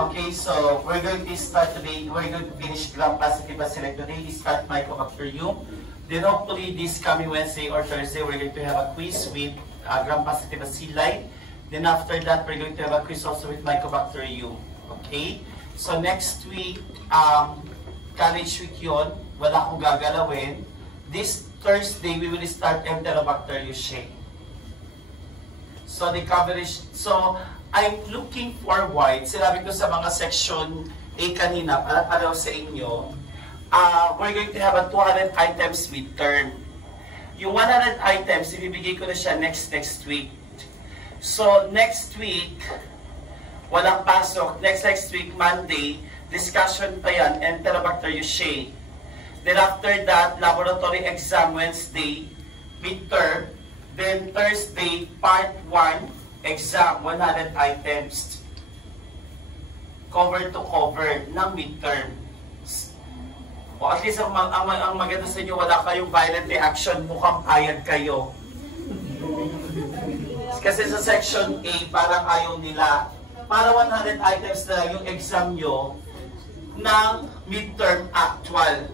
Okay, so we're going to start today. We're going to finish gram-positive bacilli today. We start Mycobacterium. Then hopefully this coming Wednesday or Thursday, we're going to have a quiz with gram-positive bacilli. Then after that, we're going to have a quiz also with Mycobacterium. Okay? So next week, college week yun. Wala akong gagalawin. This Thursday, we will start Enterobacteriaceae. So the coverage, so I'm looking forward, sinabi ko sa mga section A kanina, para pareho sa inyo, we're going to have a 200 items midterm. Yung 100 items, ibibigay ko na siya next week. So next week, walang pasok. Next week, Monday, discussion pa yan, Enterobacteriaceae. Then after that, laboratory exam Wednesday, midterm. Then Thursday, part 1, exam, 100 items. Cover to cover ng midterm. O at least ang maganda sa inyo, wala kayong violent reaction, mukhang payag kayo. Kasi sa section A, parang ayaw nila. Para 100 items na lang yung exam nyo ng midterm actual.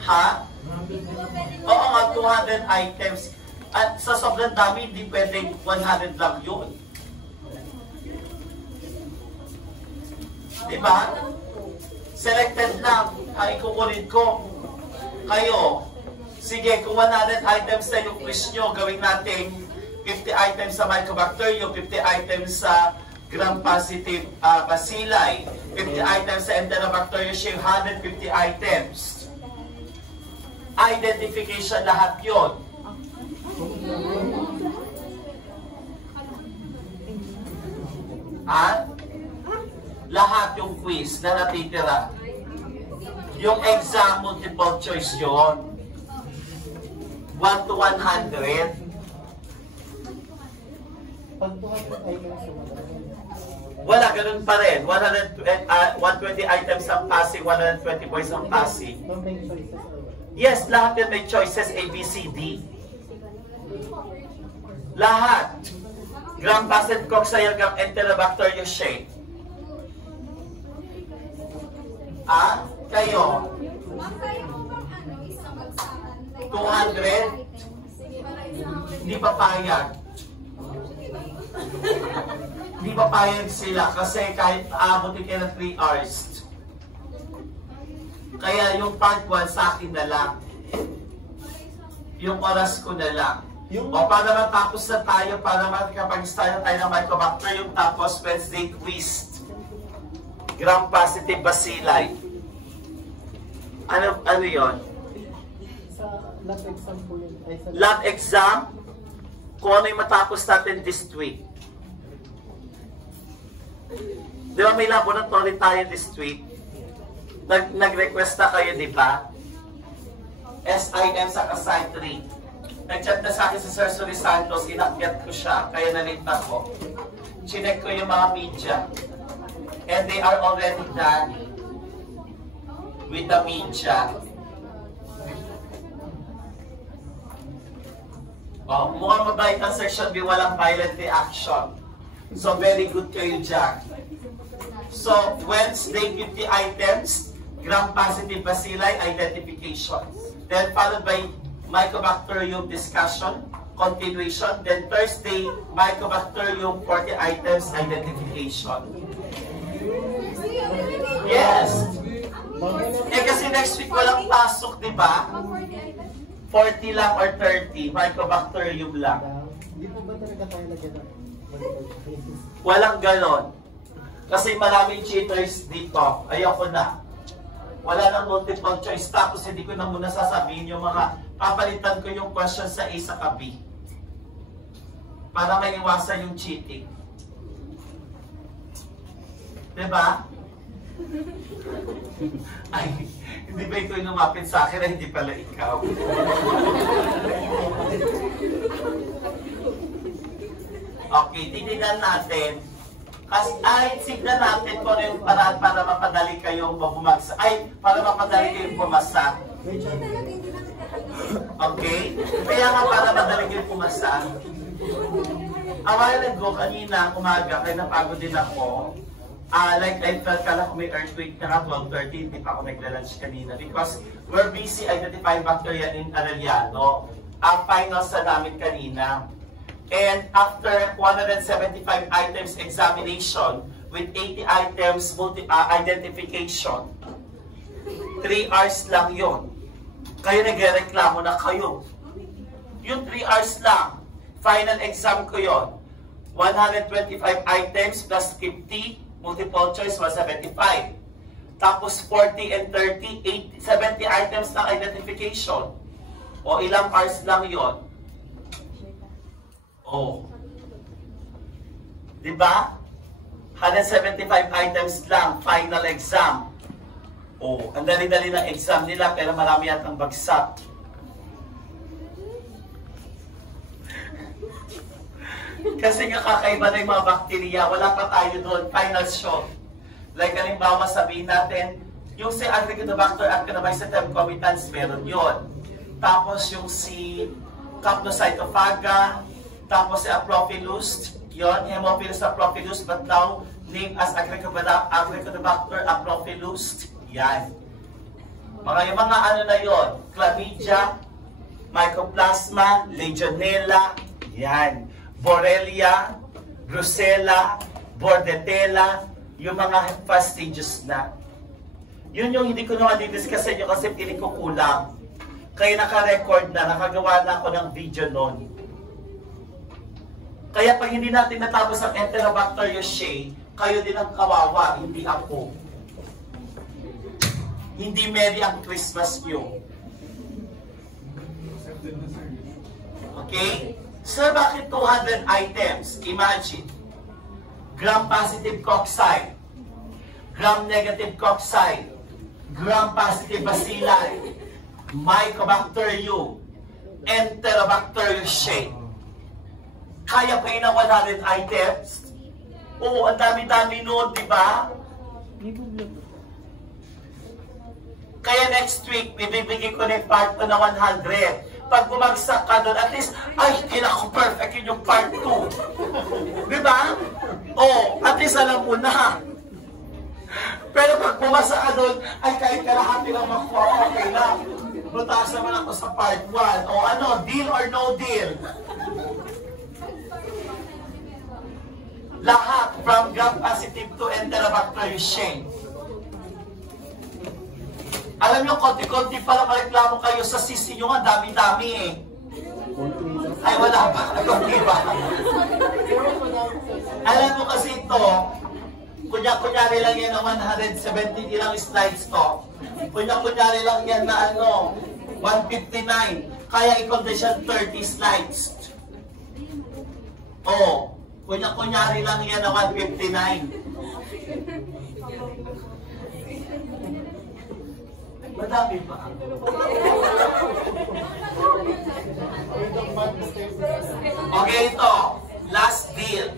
Ha? Oo nga, 200 items. At sa sobrang dami, hindi pwedeng 100 lang yun. Diba? Selected lang. Ay, kukunin ko. Kayo. Sige, kung 100 items na yung quiz nyo, gawin natin 50 items sa Mycobacterium, 50 items sa gram-positive bacilli, 50 items sa Enterobacteriaceae, 150 items. Identification lahat yun. Lahat yung quiz na natitira. Yung exam multiple choice yun. 1 to 100. Wala, ganun pa rin. 120 items ang passing, 120 points ang passing. Yes, lahat yun may choices A, B, C, D. Lahat. Gram-positive coccidia, Enterobacteriaceae. Kayo. 200? Hindi pa payag. Hindi pa payag sila kasi kahit aabutin kayo ng 3 hours. Kaya yung part 1 sa akin na lang. Yung oras ko na lang. O para matapos na tayo, para makapag-start tayo ng Mycobacterium, tapos Wednesday quiz. Gram-positive bacilli. Ano yun? Sa lab exam po yun. Lab exam? Kung ano yung matapos natin this week. Di ba may laboratory tayo this week? Nag-request na kayo, di ba? SIM sa Kasay 3. Nag-chat na sa akin si Sir Suri Santos, inakyat ko siya, kaya nalate ako. Chinek ko yung mga media. And they are already done with the media. Mukhang mabait ang section B, walang violent reaction. So very good kayo dyan. So Wednesday, 50 items, gram-positive bacilli identification. Then followed by Mycobacterium discussion, continuation. Then Thursday, Mycobacterium 40 items identification. Yes! Kasi next week walang pasok, di ba? 40 lang or 30, Mycobacterium lang. Hindi po ba talaga tayo lagyan ng walang ganon. Kasi maraming cheaters dito. Ayoko na. Wala nang multiple choice. Tapos hindi ko na muna sasabihin yung mga papalitan ko yung question sa A sa B. Para may iwasan yung cheating. Diba? Ay, hindi ba ito yung lumapit sa akin na hindi pala ikaw? Okay, titignan natin. Signan natin kung ano yung paraan para mapadali kayong bumagsak. Para mapadali kayong bumasa. Okay? Kaya nga para madali kayong bumasa. A while ago, kanina, umaga, kaya napagod din ako. Like I felt, kala ko may earthquake na 12:30, hindi pa ako nagla-lunch kanina because we're busy identifying bacteria in Arellano. Finals na namin kanina. And after 175 items examination with 80 items identification, 3 hours lang yun. Kayo nagreklamo na kayo. Yung 3 hours lang. Final exam ko yon. 125 items plus 50, multiple choice was 75. Tapos 40 and 30, 70 items ng identification. O ilang hours lang yon. O. Diba? 175 items lang, final exam. O, ang dali-dali ng exam nila, pero marami yatang bagsak. Kasi nga kakaiba na yung mga bakterya, wala pa tayo doon, final shot. Like halimbawa sabihin natin, yung si Agricotobacter actinomycetem comitans, meron yon. Tapos yung si Capnocytophaga, tapos si Aprophilus, yon, Haemophilus aprophilus, but now named as Agricotobacter aprophilus. Yan. Yung mga ano na yon, Chlamydia, Mycoplasma, Legionella, yan. Borrelia, Brucella, Bordetella, yung mga fast stages na. Yun yung hindi ko naman didiscuss sa inyo kasi piling ko kulang. Kaya naka-record na, nakagawa na ako ng video noon. Kaya pag hindi natin natapos ang Enterobacter yoshiei, kayo din ang kawawa, hindi ako. Hindi merry ang Christmas nyo. Okay? Sir, bakit 200 items? Imagine. Gram-positive cocci, gram-negative cocci, gram-positive bacilli, Mycobacter U, Enterobacter yoshiei. Kaya pa yun ang 100 items? Oo, ang dami-dami noon, di ba? Kaya next week, bibigyan ko na yung part 2 na 100. Pag bumagsak ka doon, at least, ay, ko perfect yun yung part 2. Di ba? Oo, at least alam mo na. Pero pag bumasa ka doon, ay kahit kalahati lang makuha, okay lang. Butaas naman ako sa part 1. O ano, deal or no deal? Lahat, from gram-positive to Enterobacter yoshiei. Alam nyo, konti-konti pala mareklamo kayo sa sisi nyo nga, dami-dami eh. Ay, wala pa. Konti ba? Alam mo kasi ito, kunyari lang yan na 170 ilang slides to. Kunyari lang yan na 159. Kaya i-condense siya 30 slides. Oo. Kunyari lang yan na 159. Madami pa. Okay, ito. Last deal.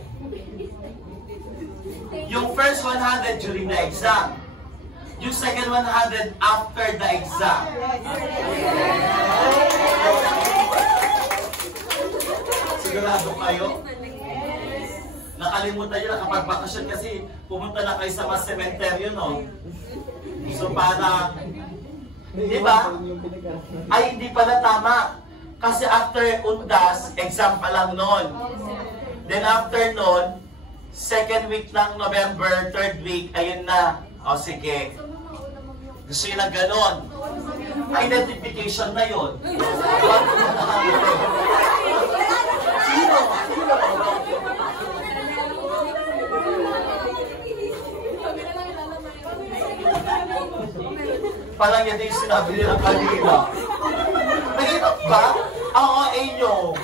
Yung first 100 during the exam. Yung second 100 after the exam. Sigurado kayo? Nakalimutan nyo na kapag bakasyon kasi pumunta na kayo sa mga sementeryo, no? So para, di ba? Ay, hindi pala tama. Kasi after undas, exam pa lang nun. Then after nun, second week ng November, third week, ayun na. O sige. Gusto yun ng ganon. Identification na yun. Sino? Parang yan yung sinabi nila kanina. Nagitap ba? Ang OA nyo.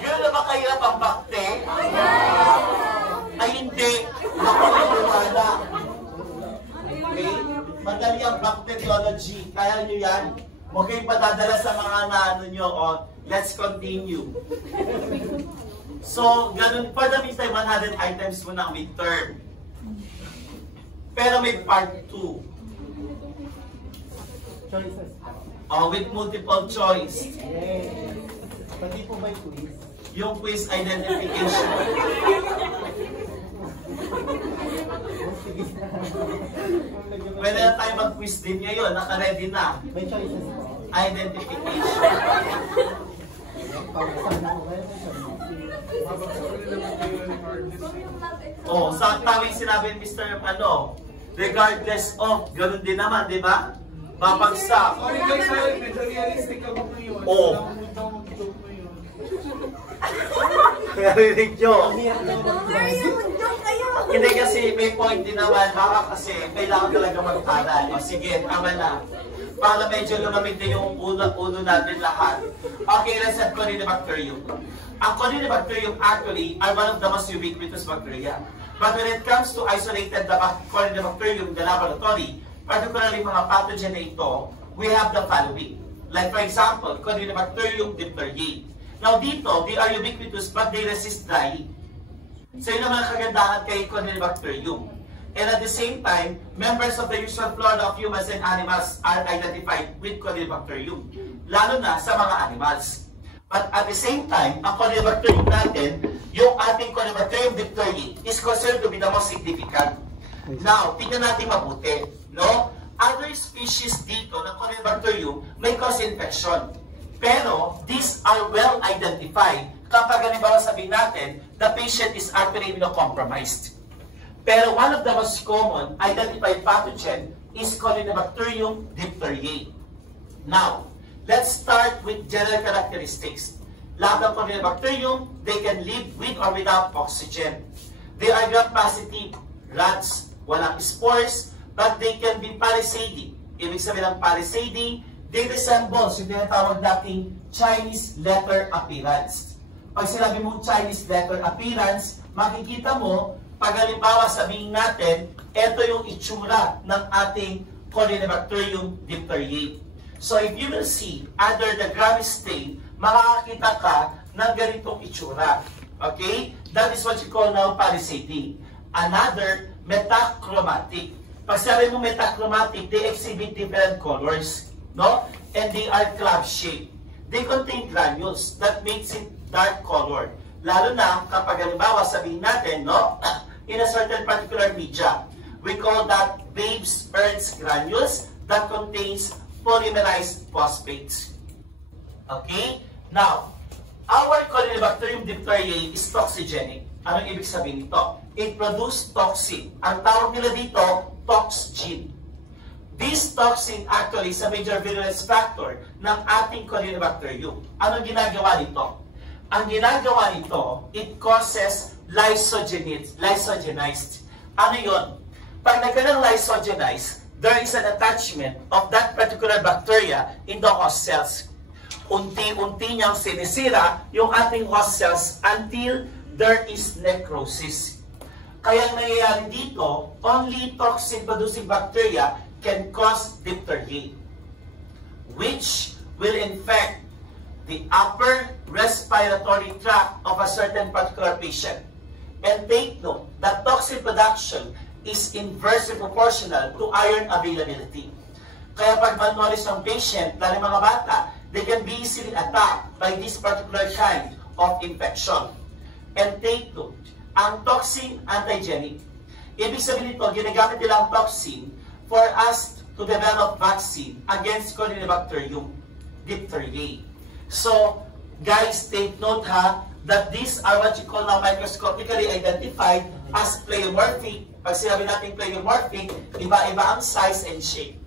Gano'n na ba kahirap ang bakte? Ay hindi. Ako ang wala. Okay? Madali ang bacteriology. Kaya nyo yan. Huwag kayong padadala sa mga naano nyo. Let's continue. So, ganun. For the meantime, 100 items mo ng midterm. Pero may part 2. Choices. With multiple choice. Yes. Pwede po ba yung quiz? yung quiz identification. Pwede na tayo mag-quiz din ngayon. Naka-ready na. May choices po. Identification. Oh, sa tawing sinabi ni Mr. Regardless of, ganoon din naman, di ba? Babagsak. Sorry guys, medyo realistic ako ngayon. Oh. Narinig nyo? Hindi kasi may point din naman, baka kasi kailangan talaga mag-aral. O sige, tama na. Para medyo lumamig din yung ulo natin lahat. Okay, let's have Corynebacterium. Ang Corynebacterium actually are one of the most ubiquitous bacteria. But when it comes to isolated the Corynebacterium in the laboratory, particularly mga pathogen na ito, we have the following. Like for example, Corynebacterium diphtheriae. Now dito, they are ubiquitous but they resist drying. So yun ang mga kagandahan kay Corynebacterium. And at the same time, members of the usual flora of humans and animals are identified with Corynebacterium, lalo na sa mga animals. But at the same time, ang Corynebacterium natin, yung ating Corynebacterium diphtheriae is considered to be the most significant. Now, tingnan natin mabuti, no? Other species dito ng Corynebacterium may cause infection. Pero, these are well identified kapag halimbawa sabihin natin, the patient is actually immunocompromised. Pero one of the most common identified pathogen is Corynebacterium diphtheriae. Now, let's start with general characteristics. Lahat ng Corynebacterium, they can live with or without oxygen. They are gram-positive rats, walang spores, but they can be palisading. Ibig sabihin ng palisading, they resemble yung tinatawag nating Chinese letter appearance. Pag sinabi mong Chinese letter appearance, makikita mo, pag halimbawa sabihin natin, ito yung itsura ng ating Corynebacterium diphtheriae. So if you will see, under the Grammy stain, makakakita ka ng ganitong itsura. Okay? That is what you call now palisading. Another, metachromatic. Pag sabi mo metachromatic, they exhibit different colors. No? And they are club-shaped. They contain granules that makes it dark colored. Lalo na kapag halimbawa sabihin natin, no? In a certain particular media, we call that Babes Earth's granules that contains polymerized phosphates. Okay? Now, our Corynebacterium diphtheriae is toxigenic. Anong ibig sabihin nito? It produces toxin. Ang tawag nila dito, toxgene. This toxin actually is a major virulence factor ng ating Corynebacterium. Anong ginagawa nito? Ang ginagawa nito, it causes lysogenized. Ano yun? Pag nagkaroon ng lysogenized, there is an attachment of that particular bacteria in the host cells. Unti-unti niyang sinisira yung ating host cells until there is necrosis. Kaya nangyayari dito, only toxin-producing bacteria can cause diphtheria, which will infect the upper respiratory tract of a certain particular patient. And take note that toxin production is inversely proportional to iron availability. Kaya pag malnourished ang patient, lalo mga bata, they can be easily attacked by this particular kind of infection. And take note, ang toxin antigenic. Ibig sabihin nito, ginagamit nila ang toxin for us to develop vaccine against Corynebacterium diphtheriae. So, guys, take note that these are what you call now microscopically identified as pleomorphic. Pag sinabi natin pleomorphic, iba-iba ang size and shape.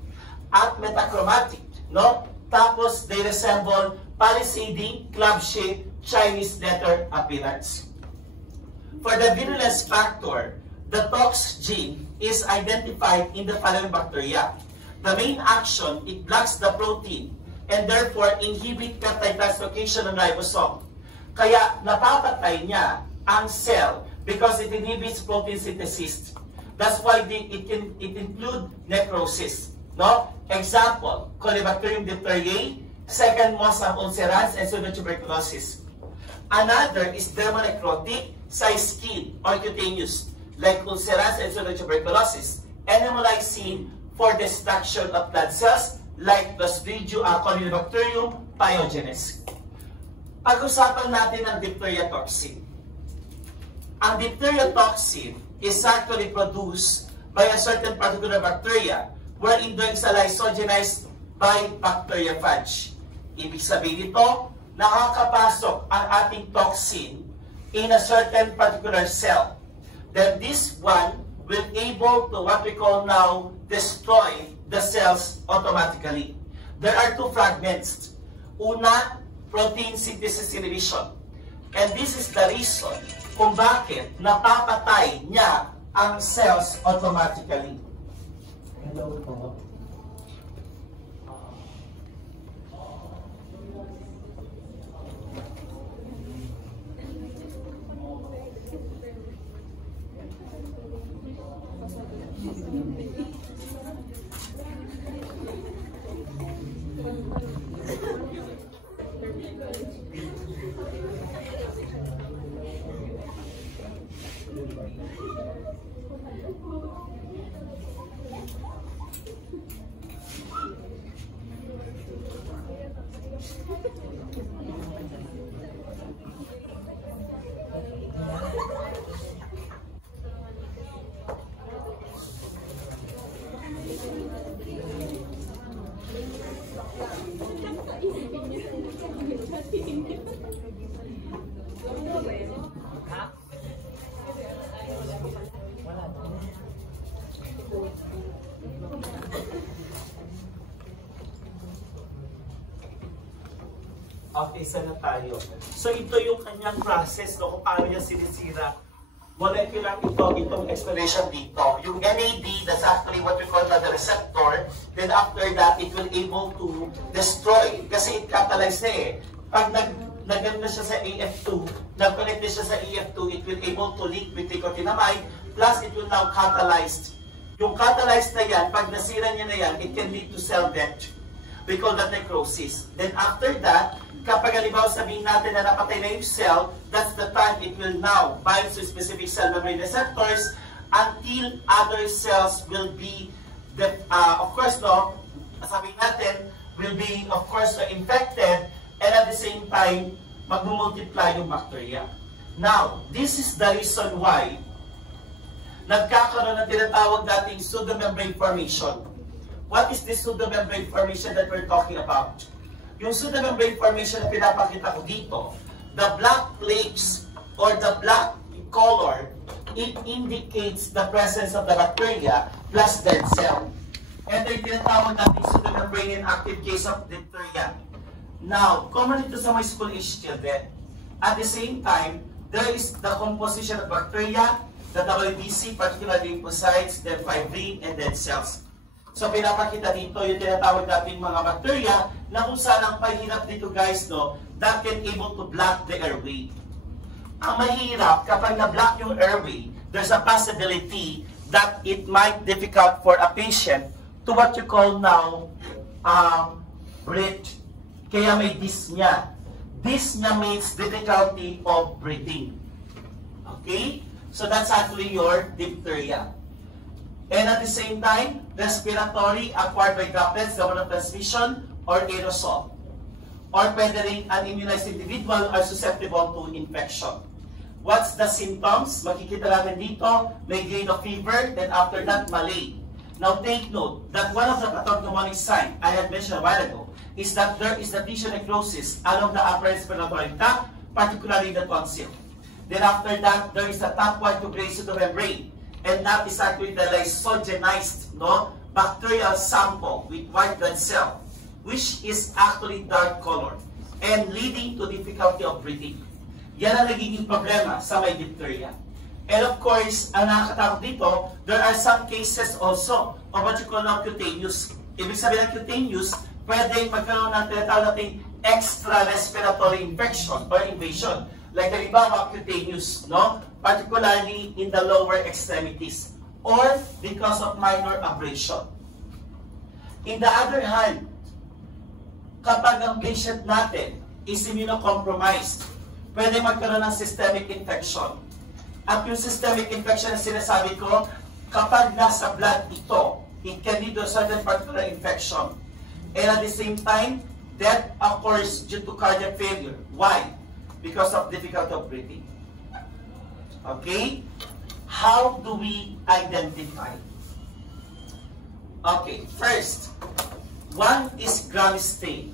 At metachromatic, no? Tapos, they resemble palisading, club-shaped, Chinese letter appearance. For the virulence factor, the tox gene is identified in the following bacteria. The main action, it blocks the protein and therefore inhibit peptide translocation ng ribosome. Kaya napapatay niya ang cell because it inhibits protein synthesis. That's why it include necrosis. No? Example, Corynebacterium diphtheriae, second most ang ulcerans and pseudotuberculosis. Another is dermonecrotic sa skin or cutaneous, like ulcerans and pseudotuberculosis. Animalizing for destruction of blood cells, like Clostridium, Corynebacterium pyogenes. pag-usapan natin ang diphtheria toxin. Ang diphtheria toxin is actually produced by a certain particular bacteria wherein there is a lysogenized by bacteriophage. Ibig sabihin nito, nakakapasok ang ating toxin in a certain particular cell. Then this one will able to what we call now destroy the cells automatically. There are two fragments. Una, protein synthesis inhibition. And this is the reason kung bakit napapatay niya ang cells automatically. Hello po. Okay, isa na tayo. So ito yung kanyang process, no, kung paano niya sinisira. Molecular itong explanation dito. Yung NAD, that's actually what we call the receptor. Then after that, it will able to destroy. Kasi it catalyze na eh. Pag nag-ano na siya sa AF2, nag-connect na siya sa AF2, it will able to link with nicotinamide, plus it will now catalyze. Yung catalyze na yan, pag nasira niya na yan, it can lead to cell death. We call that necrosis. Then after that, kapag halimbawa sabihin natin na napatay na yung cell, that's the time it will now bind to specific cell membrane receptors until other cells will be, of course, no, sabihin natin, will be, of course, infected, and at the same time, mag-multiply yung bacteria. Now, this is the reason why nagkakaroon ng tinatawag nating pseudomembrane formation. What is this pseudomembrane formation that we're talking about? Yung pseudomembrane formation na pinapakita ko dito, the black plaques or the black color, it indicates the presence of the bacteria plus dead cell. And ito yung tinatawag natin pseudomembrane in active case of diphtheria. Now, common ito sa mga school age children. At the same time, there is the composition of bacteria, the WBC, particularly lymphocytes, then fibrin, and dead cells. So pinapakita dito yung tinatawag nating mga bacteria na kung saan ang pahirap dito guys, no, that can able to block the airway. Ang mahirap kapag na-block yung airway, there's a possibility that it might difficult for a patient to what you call now breathe. Kaya may dyspnea. Dyspnea means difficulty of breathing. Okay? So that's actually your diphtheria. And at the same time, respiratory acquired by droplets, the mode of transmission, or aerosol. Or pwede rin an immunized individual are susceptible to infection. What's the symptoms? Makikita natin dito, may grade of fever, then after that, malaise. Now take note that one of the pathognomonic signs I had mentioned a while ago is that there is the tissue necrosis along the upper respiratory tract, particularly the tonsil. Then after that, there is the top white to gray pseudomembrane. And that is actually the lysogenized, no, bacterial sample with white blood cell, which is actually dark color and leading to difficulty of breathing. Yan ang nagiging problema sa may diphtheria. And of course, ang nakakatakot dito, there are some cases also of what you call now cutaneous. Ibig sabihin ng cutaneous, pwede magkaroon ng tinatawag nating extra respiratory infection or invasion. Like halimbawa, cutaneous, no? Particularly in the lower extremities or because of minor abrasion. In the other hand, kapag ang patient natin is immunocompromised, pwede magkaroon ng systemic infection. At yung systemic infection na sinasabi ko, kapag nasa blood ito, it can lead to a certain particular infection. And at the same time, death occurs due to cardiac failure. Why? because of difficulty of breathing. Okay? How do we identify? Okay, first, one is gram stain.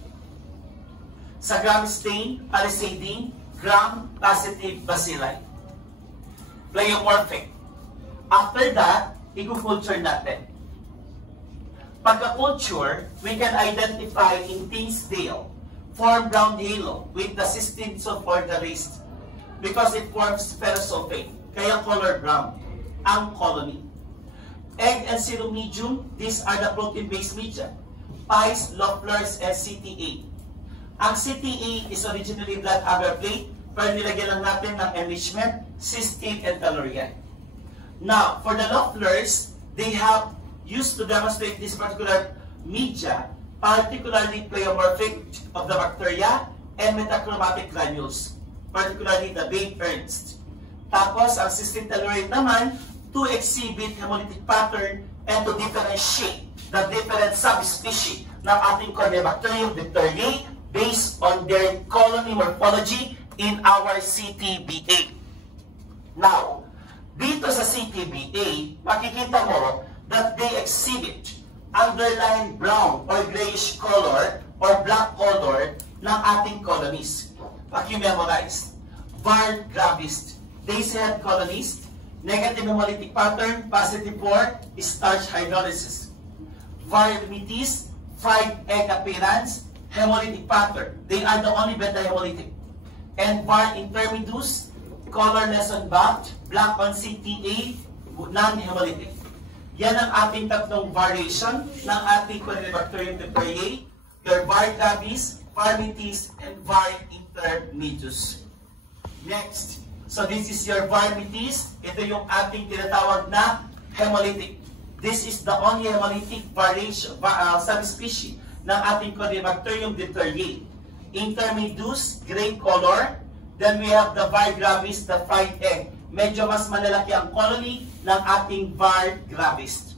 Sa gram stain, palisading, gram-positive bacilli. Pleomorphic. After that, i-culture natin. Pagka-culture, we can identify in Tinsdale, form brown halo with the cystine for the wrist because it forms ferrosulfate, kaya color brown ang colony. Egg and serum medium, these are the protein-based media, pies, Loefflers, and CTA. Ang CTA is originally blood agar plate, pero nilagyan lang natin ng enrichment, cysteine, and tellurian. Now, for the Loefflers, they have used to demonstrate this particular media, particularly pleomorphic of the bacteria and metachromatic granules, particularly the Babe Ernst. Tapos, ang cysteine tellurate naman to exhibit hemolytic pattern and to differentiate the different subspecies ng ating Corynebacterium diphtheriae based on their colony morphology in our CTBA. Now, dito sa CTBA, makikita mo that they exhibit underlying brown or grayish color or black color ng ating colonies. Paki-memorize. Var gravis, daisy-head colonies, negative hemolytic pattern, positive for starch hydrolysis. Var mitis, fried egg appearance, hemolytic pattern. They are the only beta hemolytic. And Var intermedius, colorless on back, black on CTA, non-hemolytic. Yan ang ating tatlong variation ng ating Corynebacterium diphtheriae, your Var gravis, Var mitis, and Var intermedius. Next, so this is your Var mitis. Ito yung ating tinatawag na hemolytic. This is the only hemolytic variation, subspecies ng ating Corynebacterium diphtheriae. Intermedius, gray color. Then we have the Var gravis, the fried egg. Medyo mas malalaki ang colony ng ating Var gravis.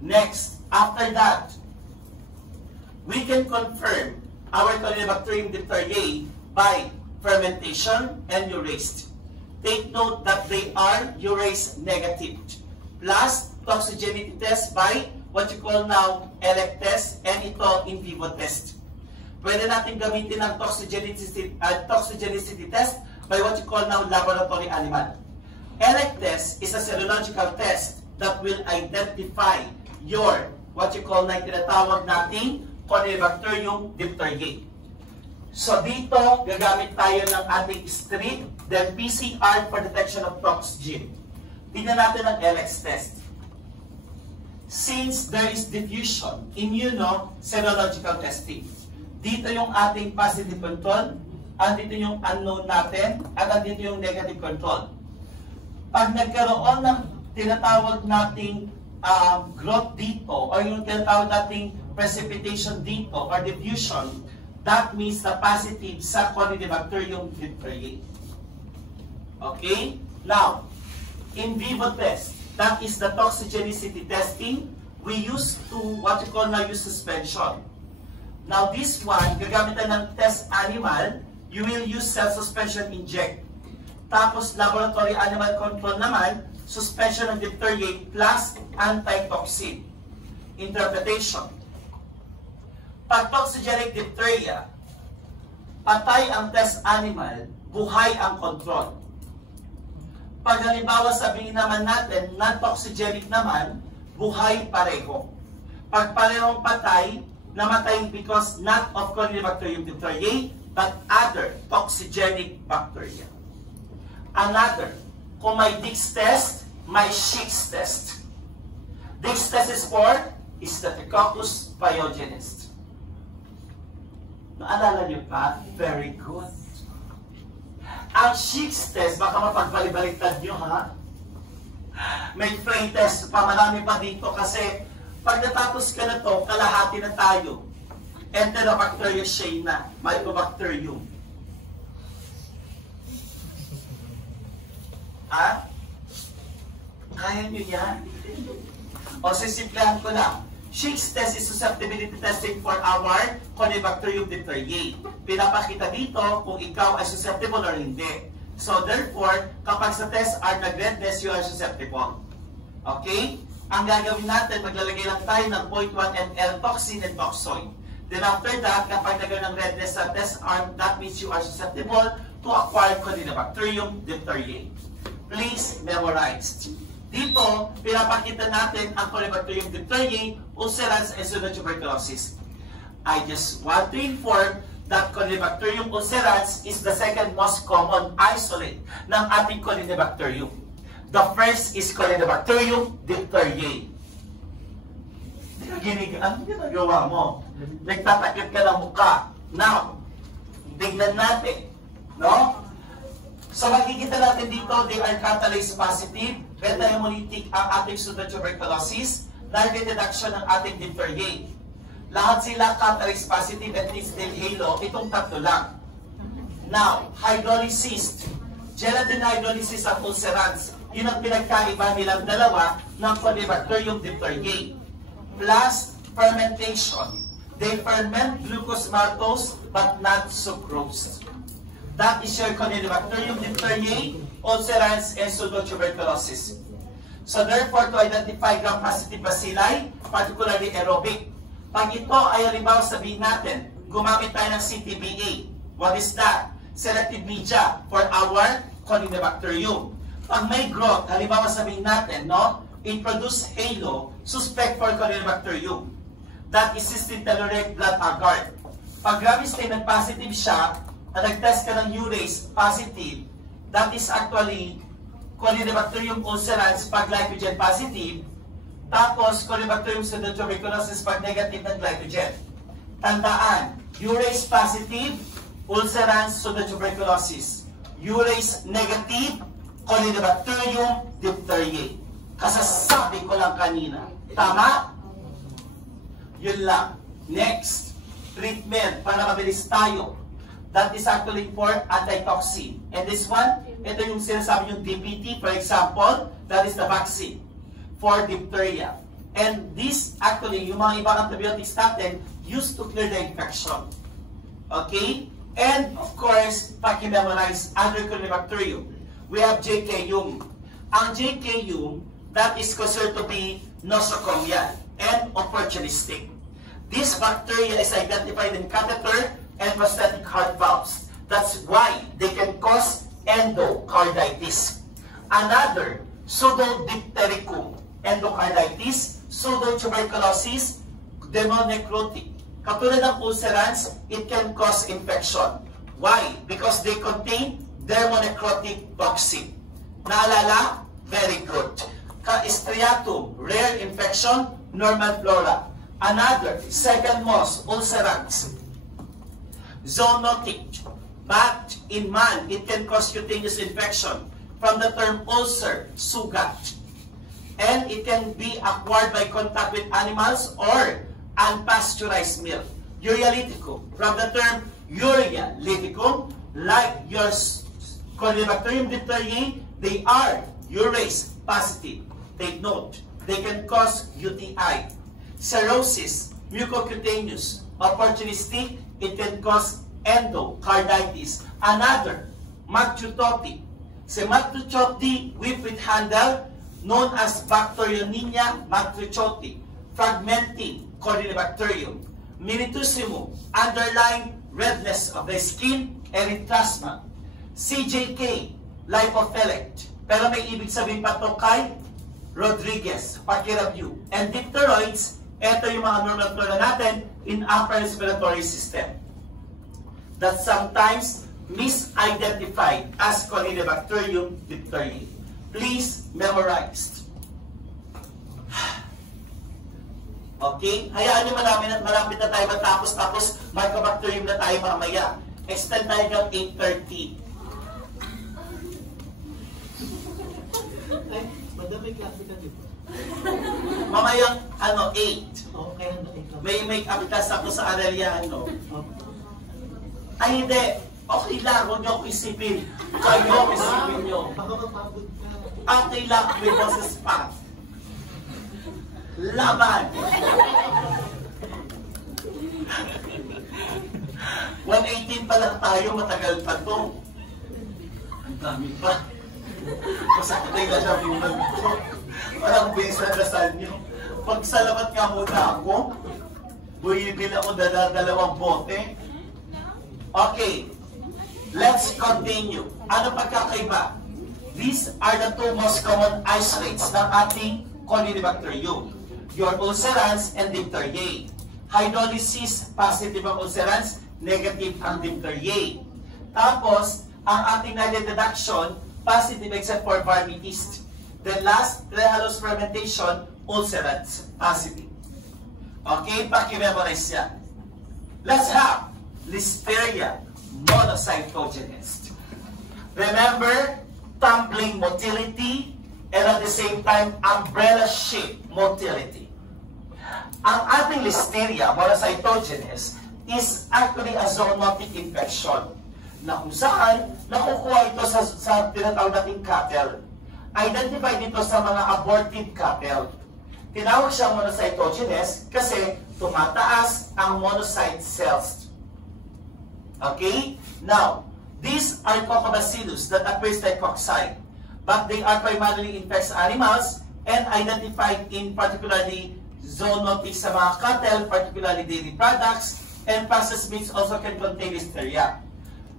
Next, after that, we can confirm our Corynebacterium diphtheriae by fermentation and urase. Take note that they are urase negative. Plus, toxigenicity test by what you call now ELEC test and ito in vivo test. Pwede natin gamitin ang toxigenicity test by what you call now laboratory animal. ELEC test is a serological test that will identify your, what you call na tinatawag nating Corynebacterium diphtheriae. So dito, gagamit tayo ng ating street, then PCR for detection of toxin. Tingnan natin ang ELEC test. Since there is diffusion, immunoserological testing. Dito yung ating positive control, andito yung unknown natin, at andito yung negative control. Pag nagkaroon ng tinatawag nating growth dito, or yung tinatawag nating precipitation dito, or diffusion, that means na positive sa Corynebacterium diphtheriae. Okay? Now, in vivo test, that is the toxigenicity testing, we use to what you call now use suspension. Now this one, gagamitan ng test animal, you will use cell suspension inject. Tapos laboratory animal control naman, suspension of diphtheriae plus antitoxin. Interpretation. Pag toxigenic diphtheria, patay ang test animal, buhay ang control. Pag halimbawa sabihin naman natin, non-toxigenic naman, buhay pareho. Pag parehong patay, namatay because not of Corynebacterium diphtheriae, but other toxigenic bacteria. Another, kung may Dix test, may Schick's test. Dix test is for Staphylococcus pyogenes. Naalala niyo pa? Very good. Ang Schick's test, baka mapagbalik-baliktad nyo, ha? May flame test pa, marami pa dito kasi pag natapos ka na to, kalahati na tayo. Enterobacteriaceae na, Mycobacterium. Ha? Kaya nyo yan? O, sisimplahan ko lang. Schick's test is susceptibility testing for our Corynebacterium diphtheriae. Pinapakita dito kung ikaw ay susceptible or hindi. So therefore, kapag sa test are nag-redness, you are susceptible. Okay? Ang gagawin natin, maglalagay lang tayo ng 0.1 ml toxin and toxoid. Then after that, kapag nagawin ng redness sa test arm, that means you are susceptible to acquire Corynebacterium diphtheriae. Please memorize. Dito, pinapakita natin ang Corynebacterium diphtheriae, ulcerans, and pseudotuberculosis. I just want to inform that Corynebacterium ulcerans is the second most common isolate ng ating Corynebacterium. The first is Corynebacterium diphtheriae. Ang ginagawa mo, nagtatakip ka ng mukha. Now, tignan natin, no? So makikita natin dito, they are catalase positive, beta-hemolytic ang ating pseudotuberculosis, targeted action ng ating diphtheriae. Lahat sila catalase positive at least del halo, itong tatlo lang. Now, hydrolysis, gelatin hydrolysis at ulcerans, yun ang pinagkaiba nilang dalawa ng Corynebacterium diphtheriae. Plus, fermentation. They ferment glucose maltose but not sucrose. That is your Corynebacterium diphtheriae, ulcerans, and pseudotuberculosis. So therefore, to identify gram-positive bacilli, particularly aerobic, pag ito ay halimbawa sabihin natin, gumamit tayo ng CTBA. What is that? Selective media for our Corynebacterium. Pag may growth, halimbawa sabihin natin, no? Introduce halo, suspect for Corynebacterium. That is cystic tellurate blood agar. Pag Gram-stain nag-positive siya, na nag-test ka ng urase positive, that is actually Corynebacterium ulcerans pag glycogen positive, tapos Corynebacterium pseudotuberculosis pag negative ng glycogen. Tandaan, urase positive, ulcerans, pseudotuberculosis. Urase negative, Corynebacterium diphtheriae. Kasasabi ko lang kanina. Tama? Yun lang. Next, treatment para mabilis tayo. That is actually for antitoxin. And this one, ito yung sinasabi yung DPT, for example, that is the vaccine for diphtheria. And this, actually, yung mga ibang antibiotics natin, used to clear the infection. Okay? And, of course, paki-memorize other Corynebacterium. We have JK-Yung. Ang JK-Yung, that is considered to be nosocomial and opportunistic. This bacteria is identified in catheter and prosthetic heart valves. That's why they can cause endocarditis. Another, pseudodiptericum, endocarditis, pseudotuberculosis, demonecrotic. Katulad ng ulcerans, it can cause infection. Why? Because they contain demonecrotic toxin. Naalala? Very good. Striatum, rare infection, normal flora. Another, second most, ulcerans. Zoonotic, but in man, it can cause cutaneous infection from the term ulcer, sugat. And it can be acquired by contact with animals or unpasteurized milk. Urealyticum, from the term urea liticum, like your Corynebacterium diphtheriae, they are urase positive. Take note, they can cause UTI. Cirrhosis, mucocutaneous, opportunistic, it can cause endocarditis. Another, Machutopi. Si Machutopi, whip with handle, known as Bacterionia machutopi, fragmenting Corynebacterium. Minitusimum, underlying redness of the skin, erythrasma. CJK, lipophilic. Pero may ibig sabihin pa ito kay Rodriguez, Pachyrabu. And diphtheroids, ito yung mga normal flora natin in upper respiratory system that sometimes misidentified as Corynebacterium diphtheriae. Please memorize. Okay? Hayaan nyo malapit na tayo matapos, tapos Mycobacterium na tayo mamaya. Extend tayo ng 8:30. Ay, madam, may klase ka dito. Mamayang, 8. Okay, May make-up class ako sa Arellano. Ay, hindi. Okay lang, huwag niyo ako isipin. Kayo, isipin niyo. Baka mapagod ka. Okay lang, may boses pa. Laban! 118 pa lang tayo, matagal pa to. Ang dami pa. Masakit na sabi mo nagpo. Parang bilis na dasal nyo. Pagsalamat ka muna ako, buyibil ako dalawang bote. Okay, let's continue. Ano pagkakaiba? These are the two most common isolates ng ating Corynebacterium. Your ulcerans and diphtheriae. Hydrolysis, positive ang ulcerans, negative ang diphtheriae. Tapos, ang ating nitrogen deduction, positive except for varmitis. Then last, trehalose fermentation, ulcerans, positive. Okay, paki-memorize yan. Let's have Listeria monocytogenes. Remember, tumbling motility and at the same time, umbrella-shaped motility. Ang ating Listeria monocytogenes is actually a zoonotic infection na kung saan nakukuha ito sa tinatawag nating cattle. Identified dito sa mga aborted cattle. Tinawag siyang monocytogenes kasi tumataas ang monocyte cells. Okay? Now, these are Coccobacillus that appears like cocci, but they are primarily infects animals and identified in particularly zoonotic sa mga cattle, particularly dairy products, and processed meats also can contain Listeria.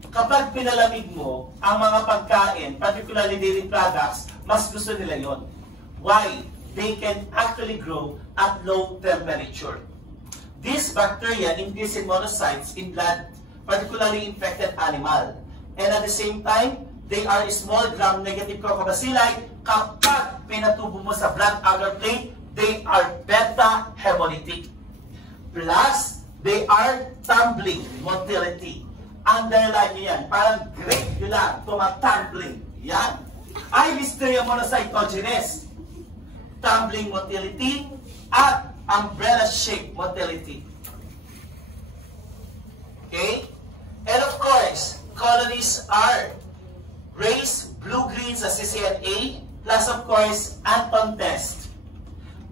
Kapag pinalamig mo ang mga pagkain, particularly dairy products, mas gusto nila yon. Why? They can actually grow at low temperature. These bacteria increase in monocytes in blood, particularly infected animal. And at the same time, they are small gram-negative Coccobacilli. Kapag pinatubo mo sa blood agar plate, they are beta hemolytic. Plus, they are tumbling motility. Underline nyo yan. Parang grape nyo lang. Tumatumbling. Yan. Ay, Listeria monocytogenes. Tumbling motility at umbrella-shaped motility. Okay? And of course, colonies are raised blue-green sa CCNA plus of course, Anton test.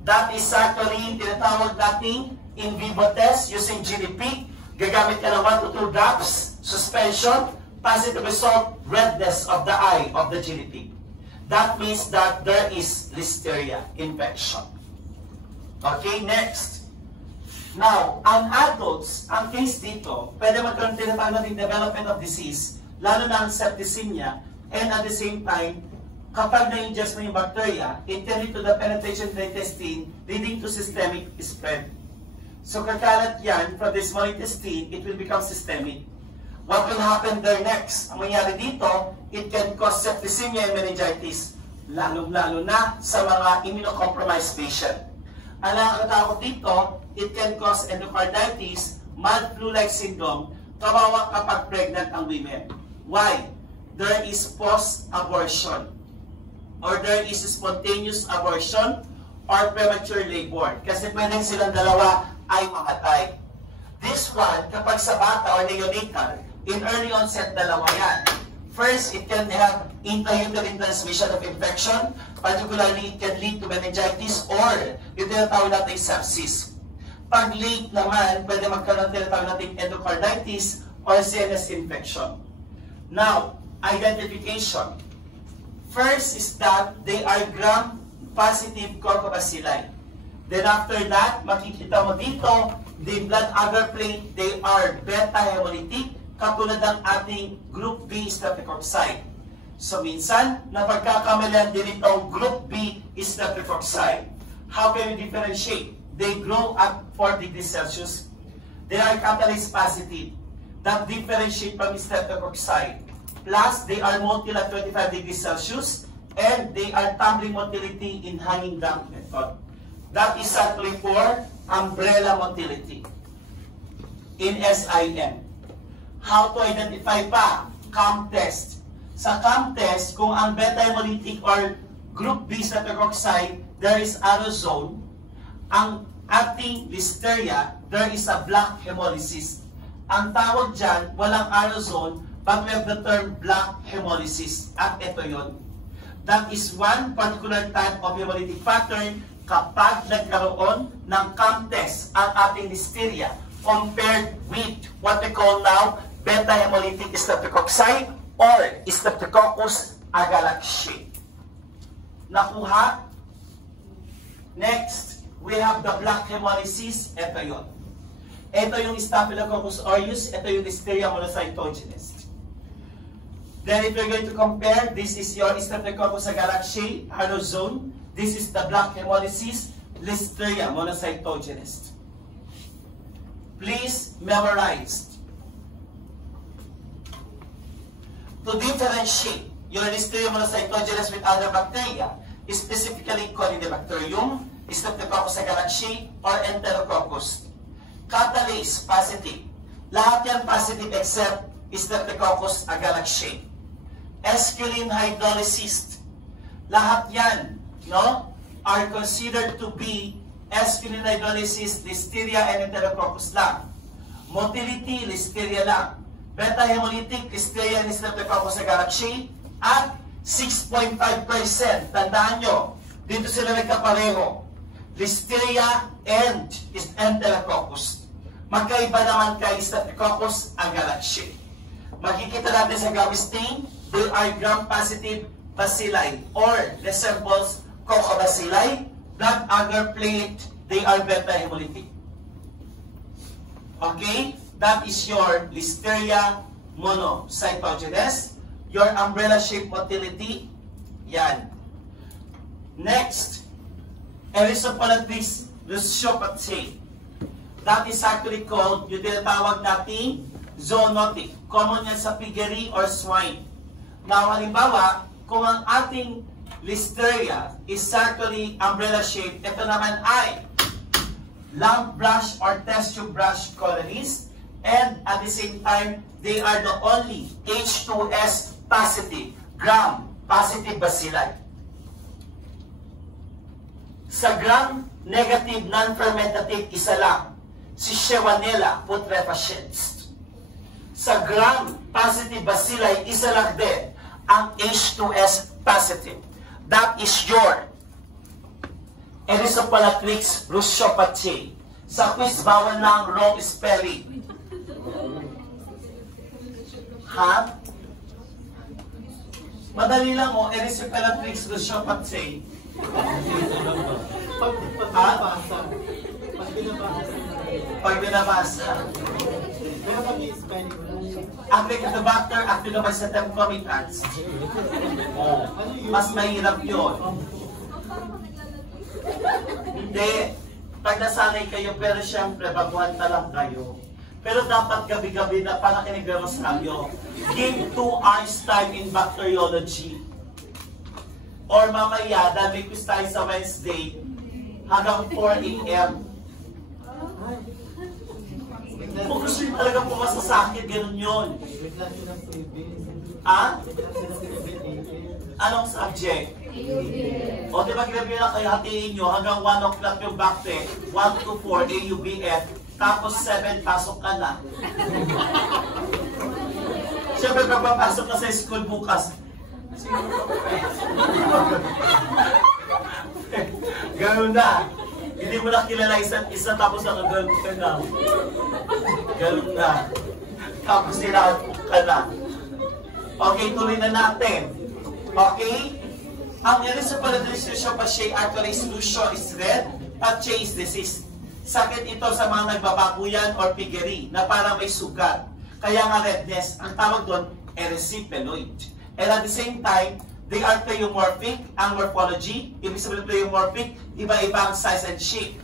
That is actually tinatawag nating in vivo test using GDP. Gagamit ka ng 1 to 2 drops, suspension, positive result, redness of the eye of the GDP. That means that there is Listeria infection. Okay, next. Now, ang adults, ang case dito, pwede magkaroon tinatawag natin development of disease, lalo na ang septicemia, and at the same time, kapag na-ingest mo yung bacteria, it can lead to the penetration of the intestine, leading to systemic spread. So kakalat yan from the small intestine, it will become systemic. What will happen there next? Ang mangyari dito, it can cause septicemia and meningitis, lalo-lalo na sa mga immunocompromised patient. Ang nakakatakot dito, it can cause endocarditis, mild flu-like syndrome, kawawa kapag pregnant ang women. Why? There is post-abortion, or there is spontaneous abortion, or premature labor. Kasi pwedeng silang dalawa ay mamatay. This one, kapag sa bata or neonatal, in early onset, dalawa yan. First, it can have intrauterine transmission of infection, particularly it can lead to meningitis or yung tinatawag natin sepsis. Pag late naman, pwede magkaroon tinatawag natin endocarditis or CNS infection. Now, identification. First is that they are gram-positive Coccobacilli. Then after that, makikita mo dito, the blood agar plate, they are beta hemolytic, katulad ng ating group B streptococci. So minsan, napagkakamalian din itong group B streptococci. How can we differentiate? They grow at 4 degrees Celsius. They are catalase positive. That differentiate from streptococci. Plus, they are motile at 25 degrees Celsius and they are tumbling motility in hanging dump method. That is actually for umbrella motility in SIM. How to identify pa? CAM test. Sa CAM test, kung ang beta hemolytic or group B streptococci, there is aerosol. Ang ating Listeria, there is a black hemolysis. Ang tawag dyan, walang aerosol, but we have the term black hemolysis. At ito yun. That is one particular type of hemolytic pattern kapag nagkaroon ng CAM test ang ating Listeria compared with what we call now beta-hemolytic streptococci or Streptococcus agalactiae. Nakuha? Next, we have the black hemolysis. Ito yun. Ito yung Staphylococcus aureus. Ito yung Listeria monocytogenes. Then if you're going to compare, this is your Streptococcus agalactiae, Harlow zone. This is the black hemolysis, Listeria monocytogenes. Please memorize. To differentiate your Listeria monocytogenes with other bacteria, specifically Corynebacterium, Streptococcus agalactiae, or Enterococcus. Catalase positive. Lahat yan positive except Streptococcus agalactiae. Esculin hydrolysis. Lahat yan, no, are considered to be esculin hydrolysis, Listeria, and Enterococcus lang. Motility, Listeria lang. Beta-hemolytic, Listeria, and Streptococcus agalactiae. At 6.5%. Tandaan nyo, dito sila nagkapareho. Listeria and Enterococcus. Magkaiba naman kay Streptococcus agalactiae. Makikita natin sa Gavi stain, they are gram-positive bacilli or resembles Coccobacilli. Blood agar plate, they are beta-hemolytic. Okay? That is your Listeria monocytogenes. Your umbrella-shaped motility, yan. Next, Erythropoiesis luciopathy. That is actually called, yung tinatawag natin, zoonotic. Common yan sa piggery or swine. Now, halimbawa, kung ang ating Listeria is actually umbrella-shaped, ito naman ay lamp brush or test tube brush colonies, and at the same time, they are the only H2S positive, gram-positive bacilli. Sa gram-negative non-fermentative, isa lang, si Shewanella putrefaciens. Sa gram-positive bacilli, isa lang din, ang H2S positive. That is your Erythropoiesis luciopathy. Sa quiz, bawal na ang wrong spelling. Ha? Madali lang o, Erythropoiesis luciopathy. Pag binabasa. Pero pag i-spelling mo, Actinobacter, Actinobacter comitans. Mas mahirap yun. Hindi. Pag nasanay kayo, pero syempre, baguhan na lang kayo. Pero dapat gabi-gabi na para kinigaros kayo. Give 2 hours time in bacteriology. Or mamaya, dahil may quiz tayo sa Wednesday, hanggang 4 a.m. Kung gusto nyo talaga pumasa sa akin, ganun yun. bigla silang freebie. Ha? Bigla silang freebie. Anong subject? O diba grabe na kayo hatiin nyo hanggang 1 o'clock yung backte, 1 to 4 AUBF, tapos 7 pasok ka na. Siyempre pagpapasok ka sa school bukas, gano'n na. Hindi mo na kilala isa't isa tapos nakagano'n ka na. Gano'n na. Tapos sinakot ka na. Okay, tuloy na natin. Okay? Ang Erythropoiesis luciopathy actually solution is red, patchy is disease. Sakit ito sa mga nagbabakuyan or piggery na parang may sugat. Kaya nga redness, ang tawag doon, erysipeloid. And at the same time, they are pleomorphic, ang morphology, ibig sabihin pleomorphic, iba-iba ang size and shape.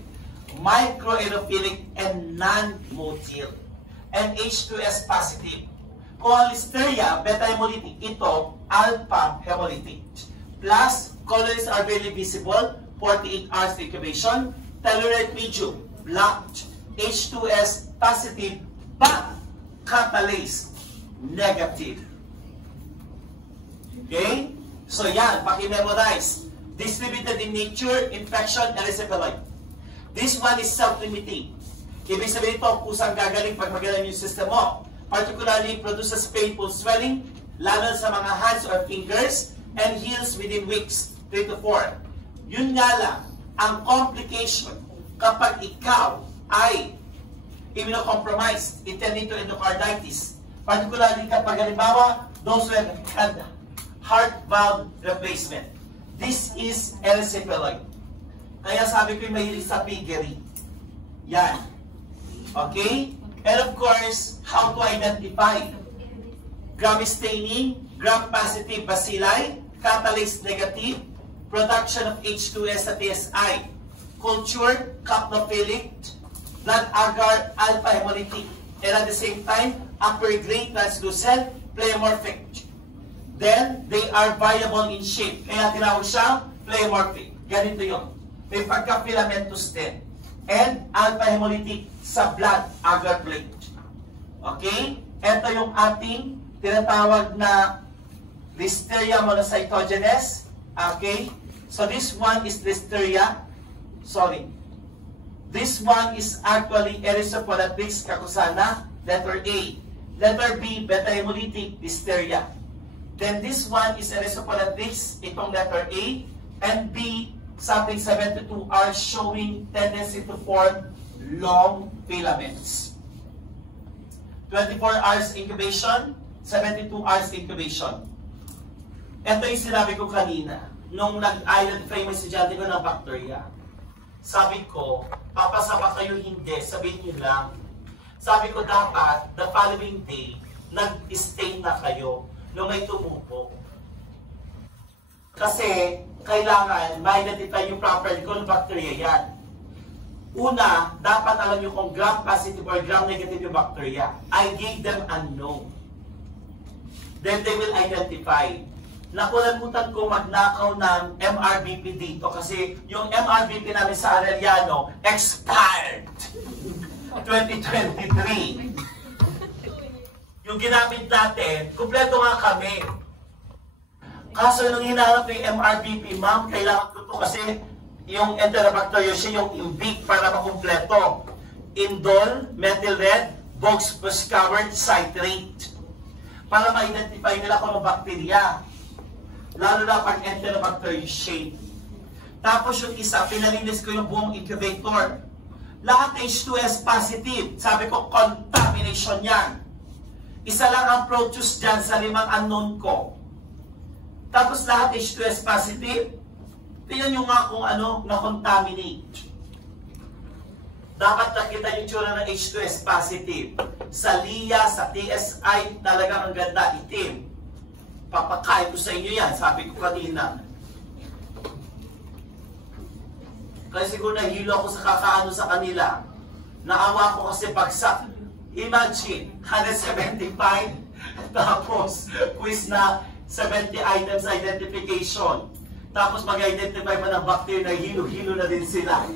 Microaerophilic and non-motile. And H2S positive. Kung ang Listeria, beta-hemolytic, ito, alpha-hemolytic. Plus, colonies are barely visible, 48 hours incubation, telluride medium, blocked, H2S positive, but catalase negative. Okay? So yan, paki-memorize. Distributed in nature, infection, erysipeloid. This one is self-limiting. Ibig sabihin ito, kusang gagaling pag magaling yung system mo. Particularly, produces painful swelling, lalo sa mga hands or fingers, and heals within weeks, 3 to 4. Yun nga lang, ang complication kapag ikaw ay immunocompromised. It can lead to endocarditis. Particularly kapag halimbawa, those who have had heart valve replacement. This is erysipeloid. Kaya sabi ko yung mahilig sa piggery. Yan. Okay? And of course, how to identify? Gram staining, gram-positive bacilli, catalase negative, production of H2S sa TSI, culture, capnophilic, blood agar, alpha hemolytic, and at the same time, upper grade translucent, pleomorphic. Then, they are variable in shape. Kaya tinawag siya pleomorphic. Ganito yun. May pagka-filamentous din. And alpha hemolytic sa blood agar plate. Okay? Ito yung ating tinatawag na Listeria monocytogenes. Okay? So this one is Listeria. Sorry. This one is actually Erysipelatix cacusana, letter A. Letter B, beta hemolytic Listeria. Then this one is Erysipelatix, itong letter A. And B, something 72 are showing tendency to form long filaments. 24 hours incubation, 72 hours incubation. Ito yung sinabi ko kanina, nung nag-identify mo estudyante ko ng bacteria. Sabi ko, papasama kayo hindi, sabihin nyo lang. Sabi ko dapat, the following day, nag-stain na kayo nung may tumubo. Kasi, kailangan ma-identify yung properly kung bacteria yan. Una, dapat alam nyo kung gram-positive or gram-negative yung bacteria. I gave them unknown. Then they will identify. Nakulamutan ko magnakaw ng MRBP dito kasi yung MRBP namin sa Arellano expired 2023. Yung ginamit natin, kumpleto nga kami. Kaso nung hinahanap ko yung MRBP, ma'am, kailangan ko ito kasi yung Enterobacteria siya yung imbic para makumpleto. Indol, methyl red, box covered citrate. Para ma-identify nila kung ano bakterya. Lalo na pag Enterobacteria shape. Tapos yung isa, pinalinis ko yung buong incubator. Lahat H2S positive. Sabi ko, contamination yan. Isa lang ang proteus dyan sa 5 unknown ko. Tapos lahat H2S positive. Tingnan nyo nga kung ano na-contaminate. Dapat nakita yung tsura ng H2S positive. Sa LIA, sa TSI, talagang ang ganda, itim. Papakain ko sa inyo yan, sabi ko kanina. Kasi siguro nahilo ako sa kakaano sa kanila. Naawa ko kasi bagsak. Imagine, 175, tapos quiz na 70 items identification. Tapos mag-identify mo ng bacteria na hilo-hilo na din sila.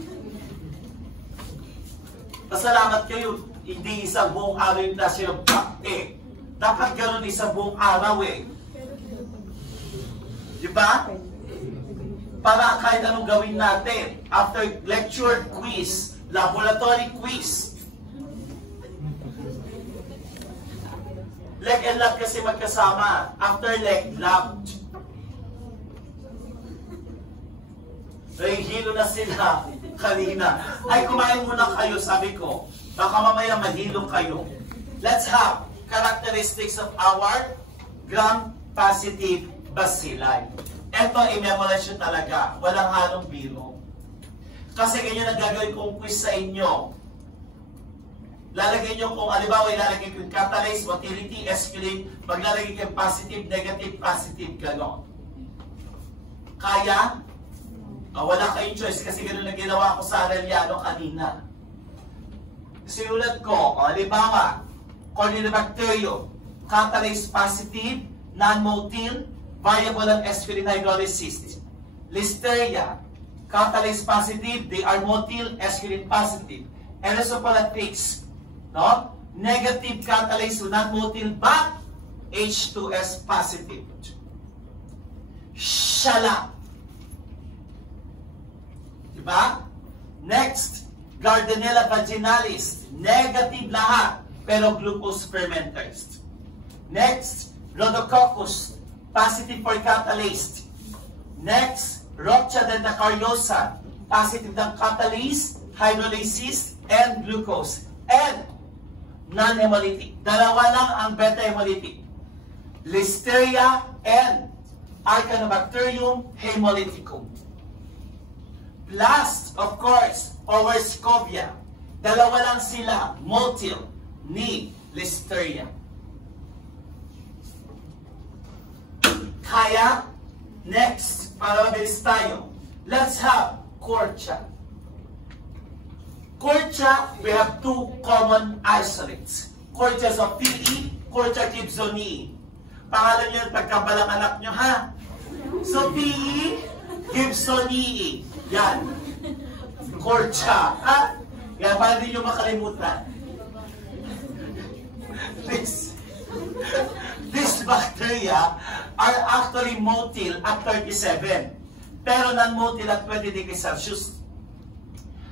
Pasalamat kayo, hindi isang buong araw yung klase ng bacteria. Dapat gano'n isang buong araw eh. Diba? Para kahit anong gawin natin. After lecture quiz, laboratory quiz. Leg and lab kasi magkasama. After leg, lab. Hilo na sila kanina. Ay, kumain muna kayo, sabi ko. Baka mamaya mahilo kayo. Let's have characteristics of our gram-positive bacilli. Ito, i-memorize nyo talaga. Walang halong biro. Kasi ganyan ang gagawin kong quiz sa inyo. Lalagay nyo kung, alibawa, ilalagay ko yung catalase, motility, escalate, maglalagay ko yung positive, negative, positive, gano'n. Kaya? Wala kayong choice kasi gano'n na ginawa ko sa Arellano kanina. Sinulat ko, alibawa, Corynebacterium, catalase positive, non-motil, variable and esculin hydrolysis. Listeria, catalase positive, they are motil, esculin positive. Erysipelatix, no? Negative catalase, non-motil, but H2S positive. Shala. Diba? Next, Gardnerella vaginalis, negative lahat, pero glucose fermenters. Next, Rhodococcus, positive for catalase. Next, Rhotia dentacariosa, positive ng catalase, hydrolysis, and glucose. and non-hemolytic. Dalawa lang ang beta-hemolytic. Listeria and Arcanobacterium hemolyticum. Plus, of course, Overscovia. Dalawa lang sila, motile ni Listeria. Kaya, next, para mabilis tayo, let's have Cortia. Cortia, we have two common isolates. Cortia zophili, Cortia gibsonii. Pangalan nyo yung pagkabalang anak nyo, ha? Zophili, gibsonii. Yan. Cortia. Ha? Yan, para din nyo makalimutan. These bacteria are actually motile at 37. Pero non-motile at 20 degrees Celsius.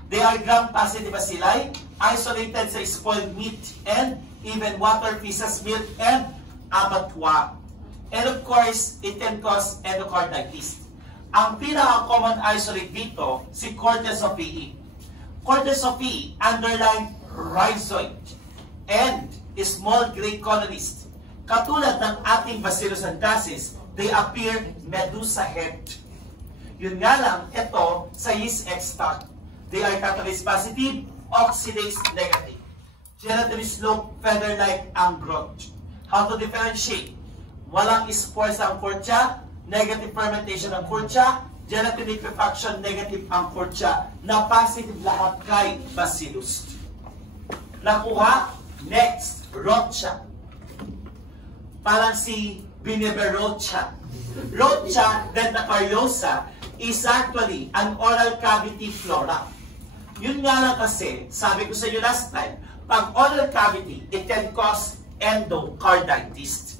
They are gram-positive bacilli, isolated sa spoiled meat and even water, feces, milk, and abattoir. And of course, it can cause endocarditis. Ang pinaka-common isolate dito, si Cortia zophili. Cortia zophili, underlying rhizoid, and small gray colonists. Katulad ng ating Bacillus anthracis, they appear medusa-head. Yun nga lang, ito sa yeast extract. They are catalase positive, oxidase negative. Gelatin slope, feather-like ang growth. How to differentiate? Walang spores ang Cortia, negative fermentation ang Cortia, gelatin liquefaction, negative ang Cortia, na positive lahat kay Bacillus. Nakuha? Next, Rocha. Parang si Bineverocha. Rocha dentacariosa is actually an oral cavity flora. Yun nga lang kasi, sabi ko sa inyo last time, pag oral cavity, it can cause endocarditis.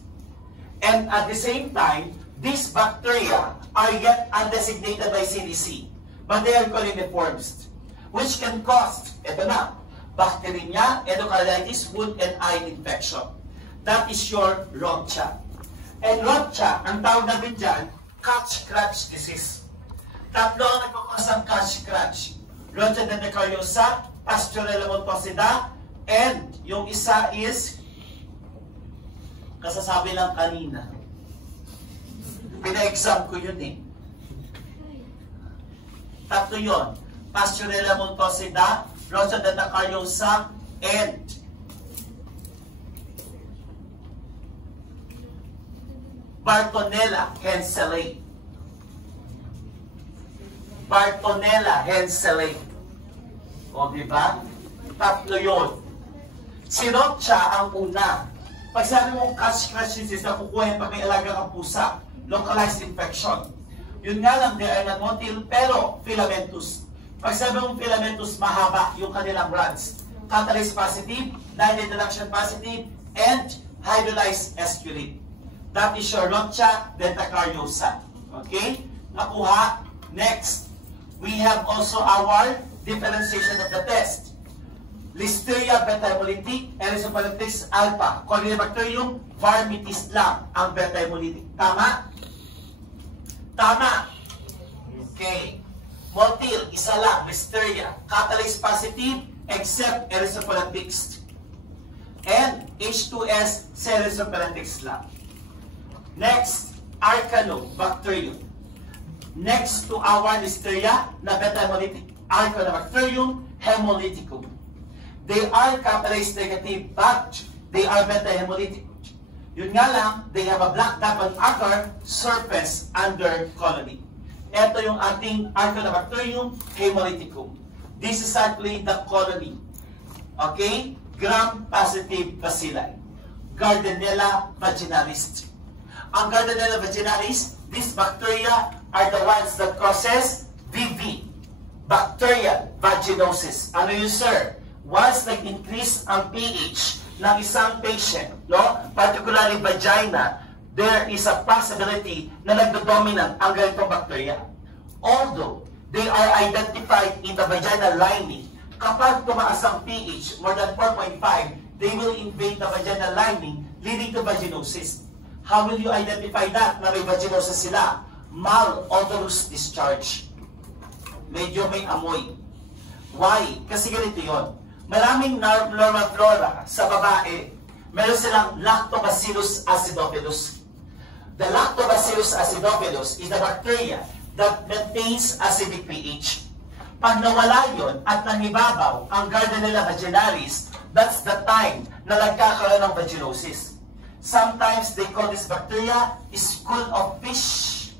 And at the same time, these bacteria are yet undesignated by CDC, but they are coliforms, which can cause, ito na, bacteremia, endocarditis, wound, and eye infection. That is your Rocha. And Rocha, ang tawag namin dyan, catch-scratch disease. Tatlo ang nagkakos ng catch-scratch. Rocha dentacariosa, Pasteurella montosida, and yung isa is, kasasabi lang kanina. Pina-exam ko yun eh. Tatlo yun. Pasteurella montosida, Rocha dentacariosa, and Bartonella henselae. Bartonella henselae. O, diba? Tatlo yun. Si Rocha ang una. Pag sabi mong catch-scratch disease, nakukuha yung pag may alaga kang pusa. Localized infection. Yun nga lang, they are non-motile, pero filamentous. Pag sabi mong filamentous, mahaba yung kanilang rods. Catalase positive, non-introduction positive, and hydrolyzed esculate. That is your Rocha dentacariosa. Okay? Nakuha. Next, we have also our differentiation of the test. Listeria beta-hemolytic, Erythropoiesis alpha, Corynebacterium varmitis lang ang beta-hemolytic. Tama? Tama. Okay. Motile, isa lang, Listeria. Catalase positive, except Erythropoiesis. And H2S, Erythropoiesis lang. Next, Arcanobacterium. Next to our Listeria na beta-hemolytic, Arcanobacterium hemolyticum. They are catalase negative, but they are beta-hemolytic. Yun nga lang, they have a black dot on agar surface under colony. Ito yung ating Arcanobacterium hemolyticum. This is actually the colony. Okay? Gram-positive bacilli. Gardnerella vaginalis. Ang Gardnerella vaginalis, these bacteria are the ones that causes VV, bacterial vaginosis. Ano yun, sir? Once nag-increase ang pH ng isang patient, no, particularly vagina, there is a possibility na nagdo-dominant ang ganitong bacteria. Although they are identified in the vaginal lining, kapag tumaas ang pH more than 4.5, they will invade the vaginal lining, leading to vaginosis. How will you identify that na may vaginosis sila? Malodorous discharge. Medyo may amoy. Why? Kasi ganito yun. Maraming normal flora sa babae. Meron silang Lactobacillus acidophilus. The Lactobacillus acidophilus is the bacteria that maintains acidic pH. Pag nawala yun at nangibabaw ang Gardnerella vaginalis, that's the time na nagkakaroon ng vaginosis. Sometimes they call this bacteria school of fish.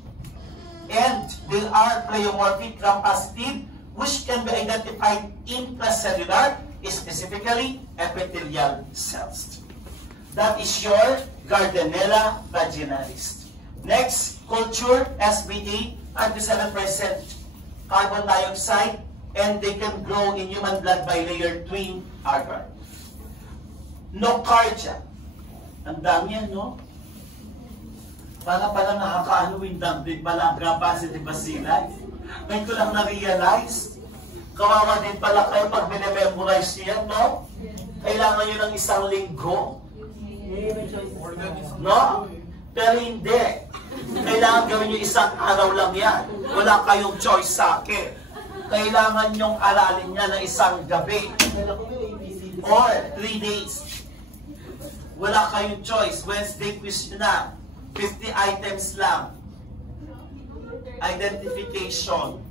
And they are pleomorphic gram-positive, which can be identified intracellular, specifically epithelial cells. That is your Gardnerella vaginalis. Next, culture SBA, 27% carbon dioxide, and they can grow in human blood by layer twin agar. Nocardia. Ang dami yan, no? Para pala nakakaano yung damdin pala ang gram-positive bacilli. Ngayon ko lang na-realize. Kawawa din pala kayo pag binememorize yan, no? Kailangan nyo ng isang linggo. No? Pero hindi. Kailangan gawin nyo isang araw lang yan. Wala kayong choice sa akin. Kailangan nyong aralin niya na isang gabi. Or 3 days. Wala kayong choice. Wednesday quiz nyo na. 50 items lang. Identification.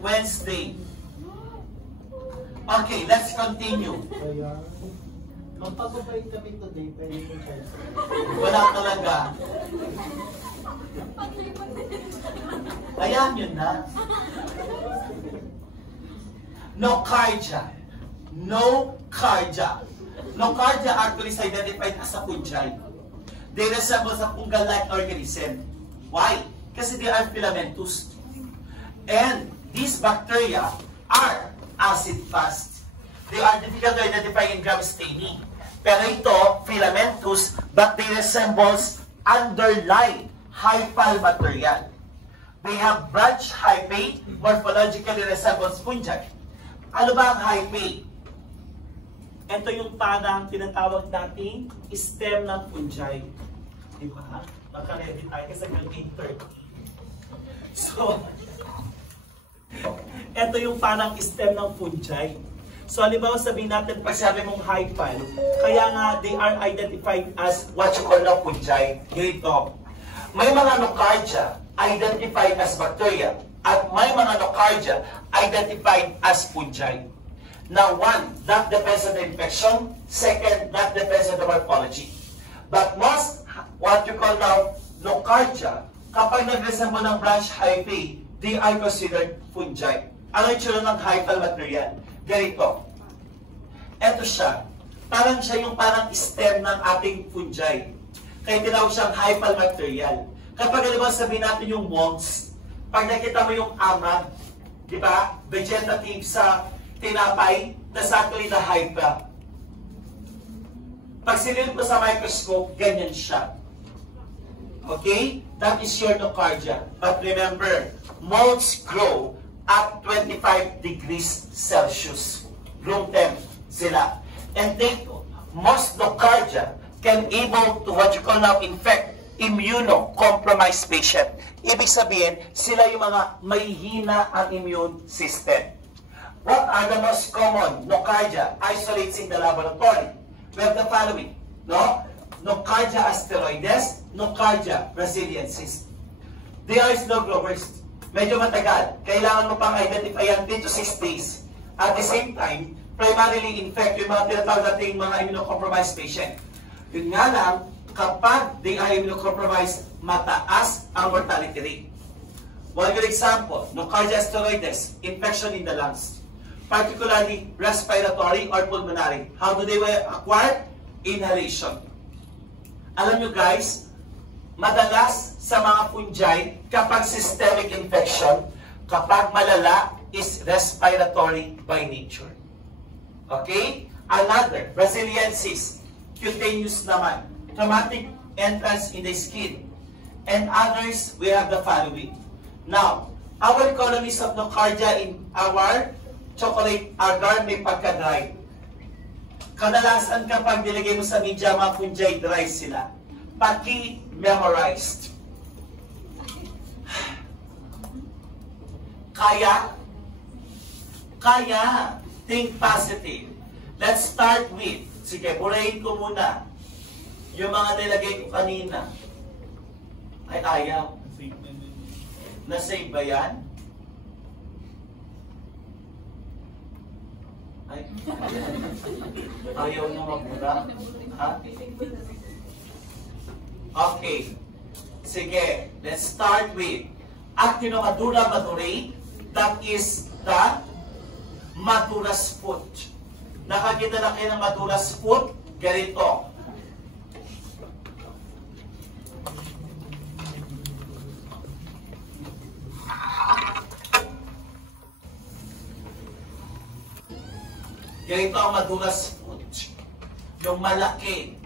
Wednesday. Okay, let's continue. Magpapabait kami today, pwede ko chance. Wala talaga. Ayan yun na. Nocardia. Nocardia. Nocardia actually is identified as a fungi. They resemble sa fungal-like organism. Why? Kasi they are filamentous. And these bacteria are acid-fast. They are difficult to identify in gram staining. Pero ito, filamentous, but they resembles underlying hyphal material. They have branch hyphae, morphologically resembles fungi. Ano ba ang hyphae? Ito yung parang tinatawag nating stem ng fungi. Diba? Maka-ready tayo sa grade 30. So, ito yung parang stem ng fungi. So, halimbawa sabihin natin, pag sabi mong hyphal, kaya nga they are identified as what you call na fungi. Ganito. May mga nocardia identified as bacteria at may mga nocardia identified as fungi. Now, one, that depends on the infection. Second, that depends on the morphology. But most, what you call now, nocardia, kapag nag-resemble ng branch hyphae, they are considered fungi. Ano yung tsura ng hyphal material? Ganito. Ito siya. Parang siya yung parang stem ng ating fungi. Kaya tinawag siyang hyphal material. Kapag alam sabihin natin yung molds, pag nakita mo yung amag, di ba? Vegetative sa tinapay, that's actually the hypha. Pag sinilip mo sa microscope, ganyan siya. Okay? That is your nocardia. But remember, molds grow at 25 degrees Celsius. Room temp sila. And take most nocardia can able to what you call now infect immunocompromised patient. Ibig sabihin, sila yung mga may hina ang immune system. What are the most common nocardia isolates in the laboratory? We have the following, no? Nocardia asteroides, Nocardia brasiliensis. They are slow growers. Medyo matagal. Kailangan mo pang identify yan 3 to 6 days. At the same time, primarily infect yung mga tinatawag nating mga immunocompromised patient. Yun nga lang, kapag they are immunocompromised, mataas ang mortality rate. One good example, Nocardia asteroides, infection in the lungs. Particularly respiratory or pulmonary. How do they acquire? Inhalation. Alam nyo guys, madalas sa mga fungi, kapag systemic infection, kapag malala, is respiratory by nature. Okay? Another, Brasiliensis, cutaneous naman. Traumatic entrance in the skin. And others, we have the following. Now, our colonies of Nocardia in our chocolate agar may pagka-dry. Kadalasan kapag nilagay mo sa media, mga fungi, dry sila. Paki-memorized. Kaya, Think positive. Let's start with, sige, burahin ko muna yung mga nilagay ko kanina. Ay, ayaw. Na-save ba yan? Ay, ayaw na mabura. Ha? Okay. Sige, let's start with Actinomadura madurae. That is the Madura's foot. Nakakita na kayo ng Madura's foot? Ganito. Ganito ang Madura's foot. Yung malaki.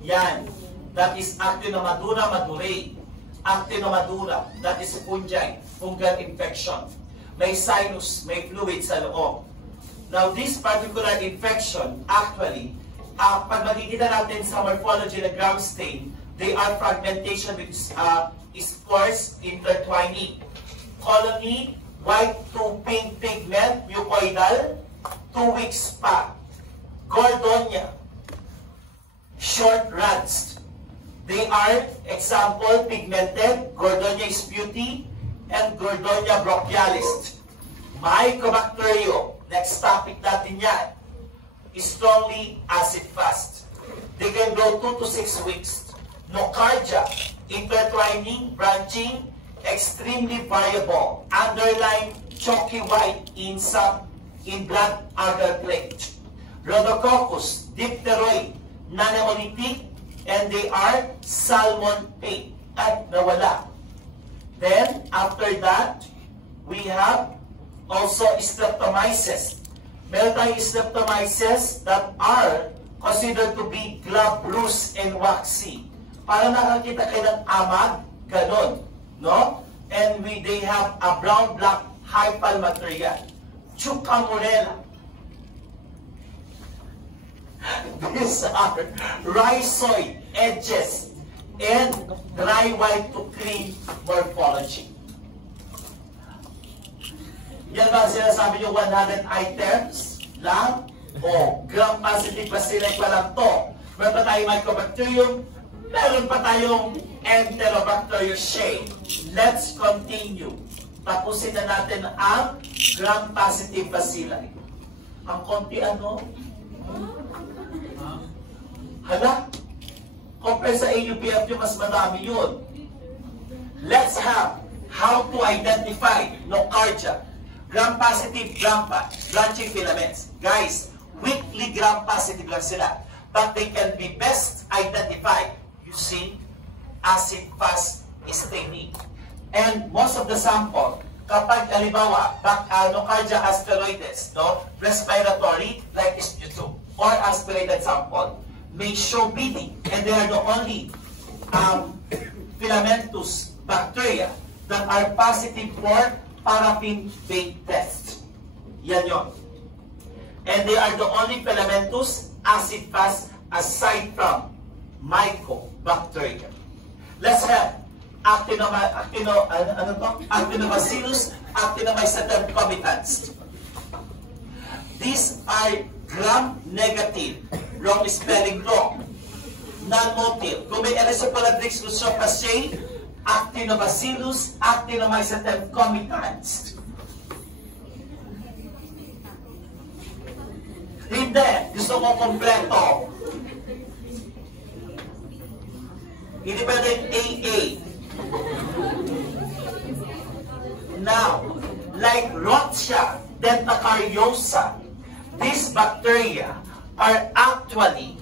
Yan. That is Actinomadura madurae. Actinomadura, that is fungal infection. May sinus, may fluid sa loob. Now, this particular infection, actually, pag makikita natin sa morphology ng ground stain, they are fragmentation with spores intertwining. Colony, white to pink pigment, mucoidal, 2 weeks pa. Gordonia, short rods. They are, example, pigmented, Gordonia sputi, and Gordonia bronchialis. Mycobacterium, next topic natin yan, strongly acid-fast. They can grow 2 to 6 weeks. Nocardia, intertwining, branching, extremely variable. Underline, chalky white in blood agar plate. Rhodococcus, dipteroid, non-hemolytic, and they are salmon pink. At nawala. Then, after that, we have also streptomyces. Meron tayong streptomyces that are considered to be glabrous and waxy. Para nakakita kayo ng amag, ganon. No? And they have a brown-black hyphal material. Chucamurella. These are rhizoid edges and dry white to cream morphology. Yan ba sinasabi nyo 100 items lang? O gram-positive bacilli pa lang to. Meron pa tayong Mycobacterium, meron pa tayong Enterobacteriaceae. Let's continue. Tapusin na natin ang gram-positive bacilli. Ang konti ano? Hala? Compare sa AUPF yung mas madami yun. Let's have how to identify nocardia. Gram-positive, branching filaments. Guys, weakly gram-positive lang sila. But they can be best identified using acid-fast staining. And most of the sample, kapag halimbawa, nocardia asteroides, no, respiratory, like sputum, or aspirated sample, may show bleeding, and they are the only filamentous bacteria that are positive for paraffin-based test. Yan yun. And they are the only filamentous acid-fast aside from Mycobacterium. Let's have Actinobacillus actinomycetum comitans. These are gram-negative, wrong spelling wrong, non-motil. Kung may Erythropoiesis luciopacea, Actinobacillus actinomycetum comitans. Hindi. Gusto ko kompleto. Hindi pwede AA. Now, like Rhotia dentacariosa, these bacteria are actually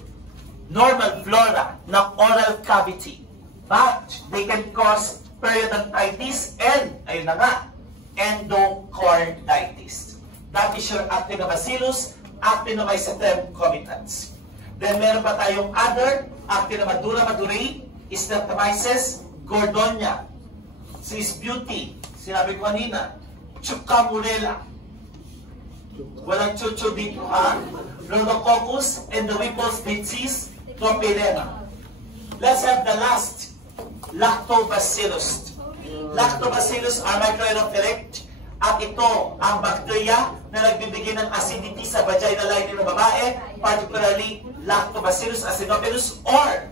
normal flora ng oral cavity. But they can cause periodontitis and, ayun na nga, endocarditis. That is your Actinobacillus actinomycetum comitans. Then meron pa tayong other Actinomadura madurae, Streptomyces, Gordonia, Sisbuti, sinabi ko kanina, Chucamurella. Walang chuchu dito ha. Rhodococcus and the Whipple's disease, Tropirema. Let's have the last, Lactobacillus. Lactobacillus are microaerophilic, At ito ang bacteria na nagbibigay ng acidity sa vaginal lining ng babae, particularly Lactobacillus acidophilus or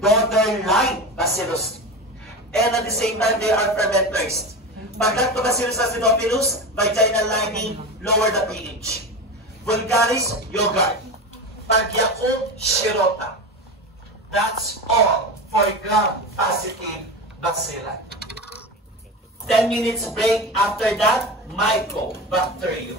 borderline bacillus. And at the same time, they are fermenters. Pag Lactobacillus acidophilus, vaginal lining, lower the pH. Vulgaris, yogurt. Pag Yakult, Shirota. That's all for gram-positive bacilli. 10 minutes break. After that, Mycobacterium.